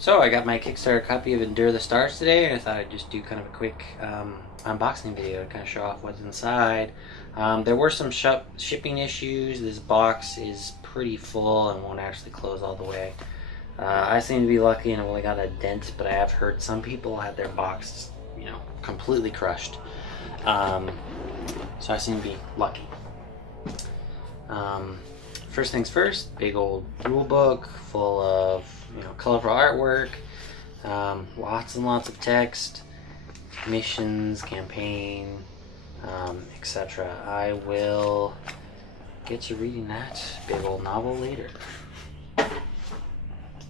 So I got my Kickstarter copy of Endure the Stars today, and I thought I'd just do kind of a quick unboxing video to kind of show off what's inside. There were some shipping issues. This box is pretty full and won't actually close all the way. I seem to be lucky and I've only got a dent, but I have heard some people had their box, completely crushed. So I seem to be lucky. First things first, big old rule book full of colorful artwork, lots and lots of text, missions, campaign, etc. I will get to reading that big old novel later.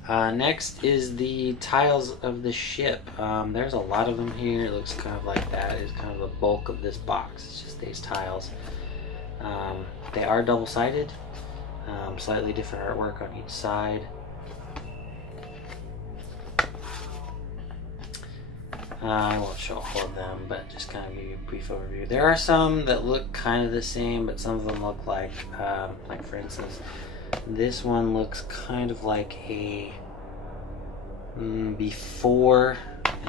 Next is the tiles of the ship. There's a lot of them here. It looks kind of like that is kind of the bulk of this box. It's just these tiles. They are double-sided. Slightly different artwork on each side. I won't show all of them, but just kind of give you a brief overview. There are some that look kind of the same, but some of them look like for instance, this one looks kind of like a before,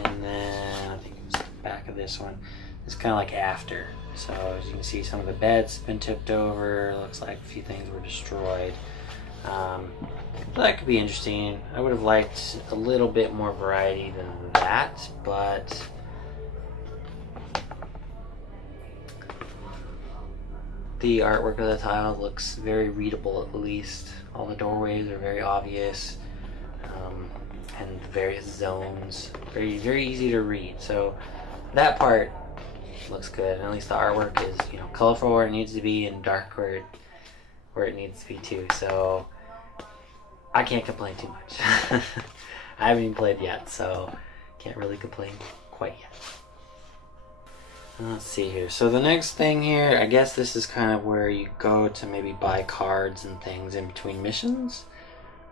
and then I think it was the back of this one. It's kind of like after. So as you can see, some of the beds have been tipped over. Looks like a few things were destroyed. So that could be interesting. I would have liked a little bit more variety than that, but the artwork of the tile looks very readable, at least. All the doorways are very obvious, and various zones, very, very easy to read. So that part looks good, and at least the artwork is colorful where it needs to be and dark where it needs to be too. So I can't complain too much. I haven't even played yet, so can't really complain quite yet. Let's see here. So the next thing here, I guess this is kind of where you go to maybe buy cards and things in between missions.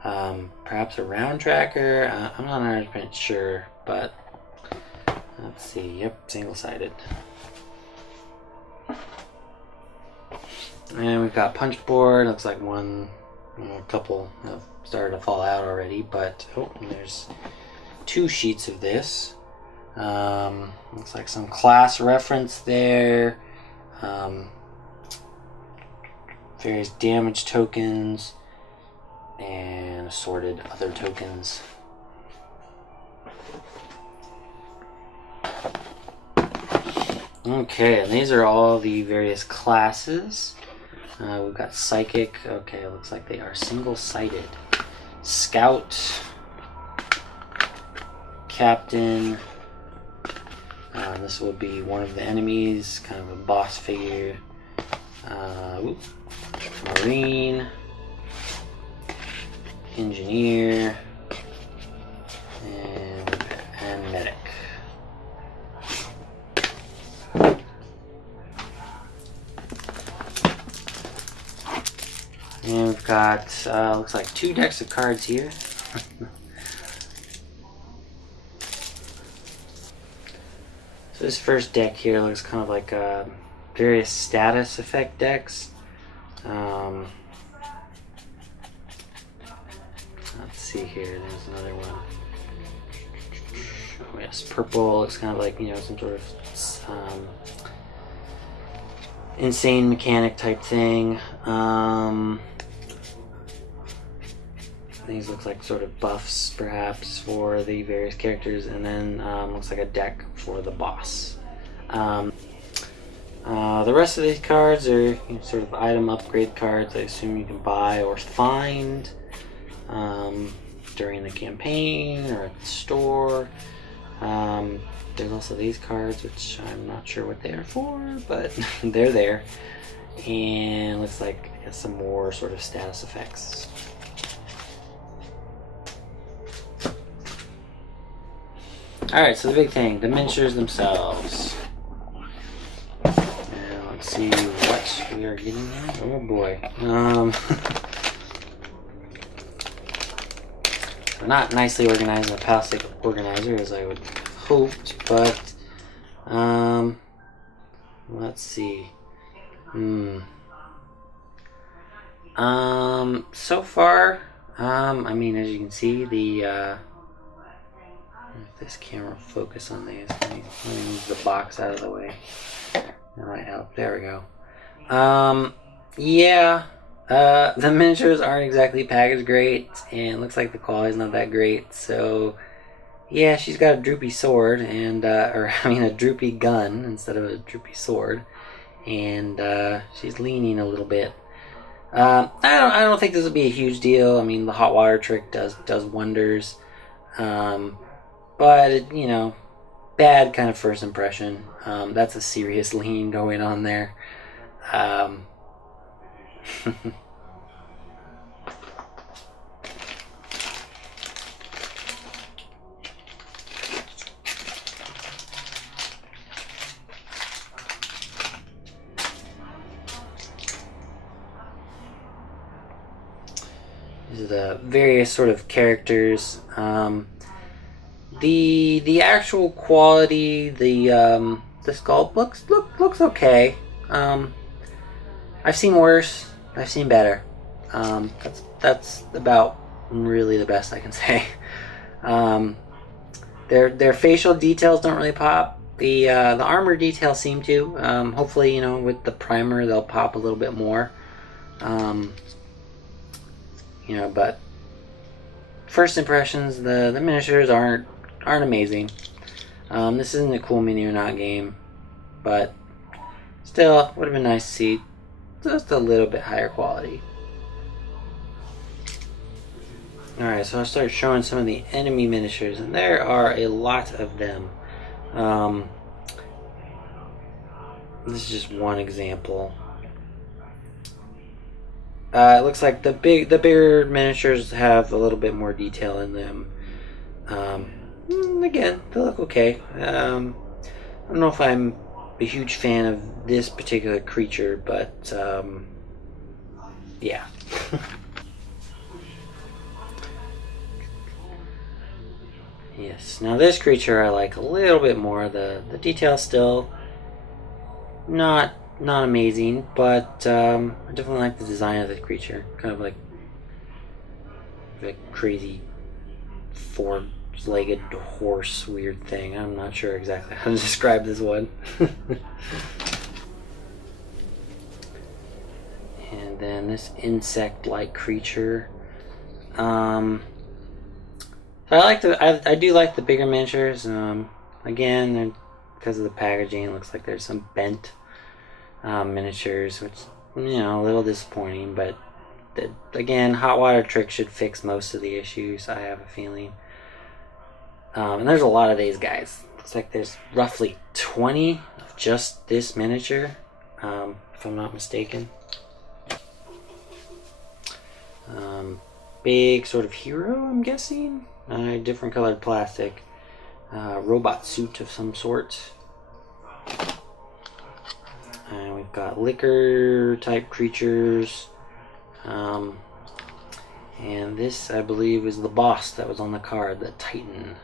Perhaps a round tracker. I'm not 100% sure, but let's see. Yep, single-sided. And we've got punch board. Looks like a couple have started to fall out already, but there's 2 sheets of this. Looks like some class reference there. Various damage tokens and assorted other tokens. Okay, and these are all the various classes. We've got Psychic. Okay, it looks like they are single-sided. Scout. Captain. This will be one of the enemies, kind of a boss figure. Marine. Engineer. And Medic. And we've got, looks like 2 decks of cards here. So this first deck here looks kind of like various status effect decks. Let's see here, there's another one. Oh yes, purple looks kind of like, some sort of insane mechanic type thing. These look like sort of buffs perhaps for the various characters, and then looks like a deck for the boss. The rest of these cards are sort of item upgrade cards. I assume you can buy or find during the campaign or at the store. There's also these cards, which I'm not sure what they are for, but they're there. And looks like some more sort of status effects. Alright, so the big thing, the miniatures themselves. Now let's see what we are getting there. Oh boy. They're not nicely organized in a plastic organizer as I would have hoped, but let's see. So far, I mean, as you can see, the this camera focus on these. Let me move the box out of the way. That might help. There we go. Yeah. The miniatures aren't exactly packaged great, and it looks like the quality's not that great. So, yeah, she's got a droopy sword, and a droopy gun instead of a droopy sword, and she's leaning a little bit. I don't think this will be a huge deal. I mean, the hot water trick does wonders, but bad kind of first impression. That's a serious lean going on there. These are the various sort of characters. The actual quality, the sculpt looks okay. I've seen worse. I've seen better. That's about really the best I can say. Their facial details don't really pop. The armor details seem to. Hopefully, with the primer they'll pop a little bit more. But first impressions, the miniatures aren't amazing. This isn't a cool mini or not game, but still would have been nice to see just a little bit higher quality. Alright, so I'll start showing some of the enemy miniatures, and there are a lot of them. This is just one example. It looks like the bigger miniatures have a little bit more detail in them. Again, they look okay. I don't know if I'm a huge fan of this particular creature, but yeah. Yes, now this creature I like a little bit more. The detail's still not amazing, but I definitely like the design of the creature. Kind of like a crazy four-legged horse weird thing. I'm not sure exactly how to describe this one. And then this insect-like creature. So I do like the bigger miniatures. Again, because of the packaging, it looks like there's some bent miniatures, which a little disappointing. But again, hot water trick should fix most of the issues, I have a feeling. And there's a lot of these guys. Looks like there's roughly 20 of just this miniature, if I'm not mistaken. Big sort of hero, I'm guessing. Different colored plastic. Robot suit of some sort. And we've got liquor type creatures. And this, I believe, is the boss that was on the card, the Titan.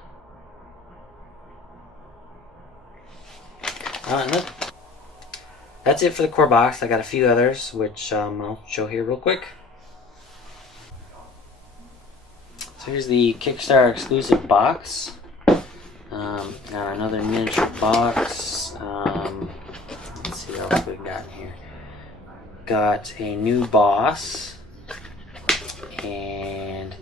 That's it for the core box. I got a few others, which I'll show here real quick. So here's the Kickstarter exclusive box. Got another miniature box. Let's see what else we got in here. Got a new boss and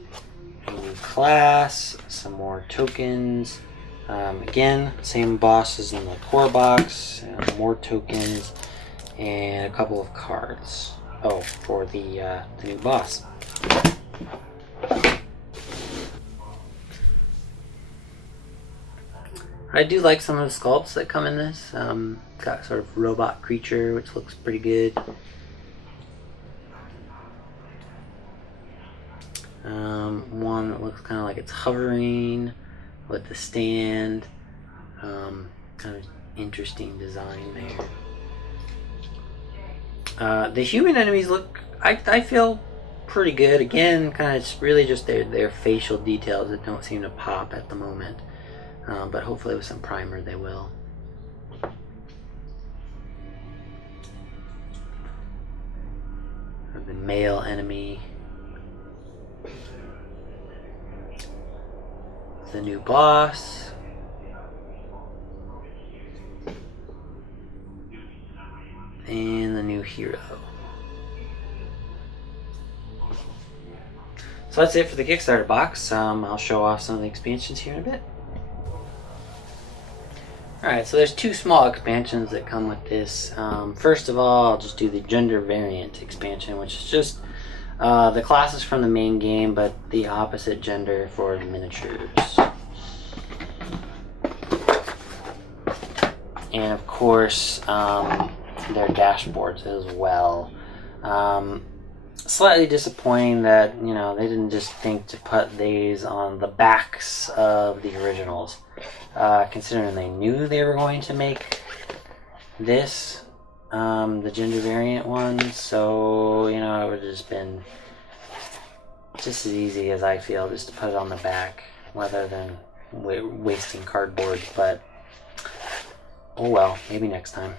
a new class, some more tokens. Again, same boss as in the core box, more tokens, and a couple of cards. Oh, for the new boss. I do like some of the sculpts that come in this. Got sort of robot creature, which looks pretty good. One that looks kind of like it's hovering with the stand. Kind of interesting design there. The human enemies look, I feel pretty good. Again, kind of really just their facial details that don't seem to pop at the moment. But hopefully with some primer they will. The male enemy. The new boss. and the new hero. So that's it for the Kickstarter box. I'll show off some of the expansions here in a bit. Alright, so there's two small expansions that come with this. First of all, I'll just do the gender variant expansion, which is just the classes from the main game, but the opposite gender for the miniatures. And of course, their dashboards as well. Slightly disappointing that, you know, they didn't just think to put these on the backs of the originals. Considering they knew they were going to make this, the gender variant one, so, you know, it would have just been just as easy as I feel just to put it on the back rather than wasting cardboard, but oh well, maybe next time.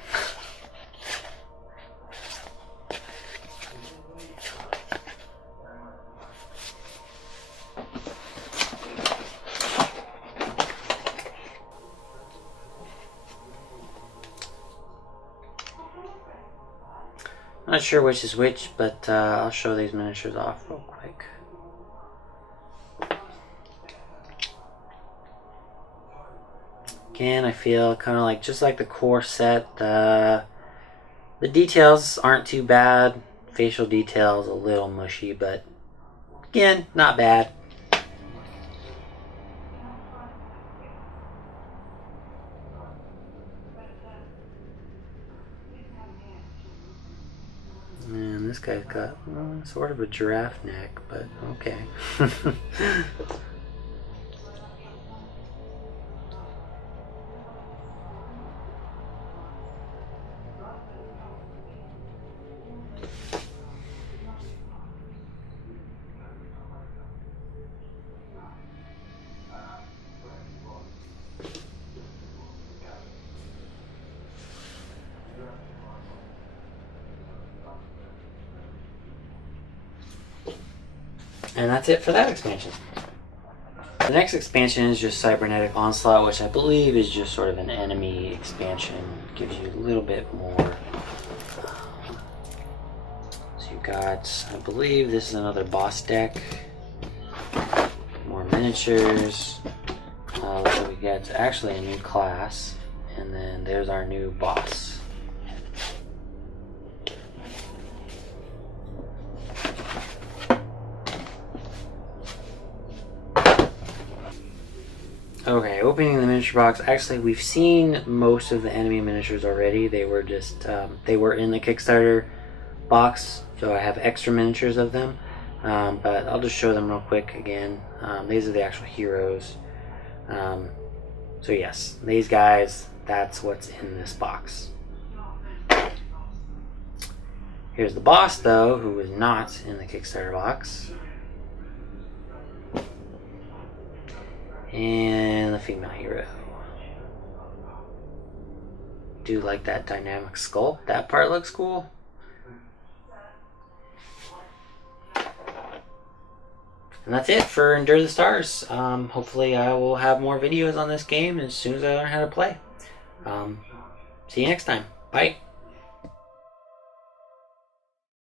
Not sure which is which, but I'll show these miniatures off real quick. Again, I feel kind of like just like the core set. The details aren't too bad. Facial details a little mushy, but again, not bad. Man, this guy's got sort of a giraffe neck, but okay. And that's it for that expansion. The next expansion is just cybernetic onslaught, which I believe is just sort of an enemy expansion. It gives you a little bit more. So you got, I believe this is another boss deck. More miniatures. So we get actually a new class. And then there's our new boss. Okay, opening the miniature box. Actually, we've seen most of the enemy miniatures already. They were just, they were in the Kickstarter box, so I have extra miniatures of them. But I'll just show them real quick again. These are the actual heroes. So yes, these guys, that's what's in this box. Here's the boss, though, who is not in the Kickstarter box. And the female hero. Do like that dynamic skull. That part looks cool. And that's it for Endure the Stars. Hopefully I will have more videos on this game as soon as I learn how to play. See you next time. Bye.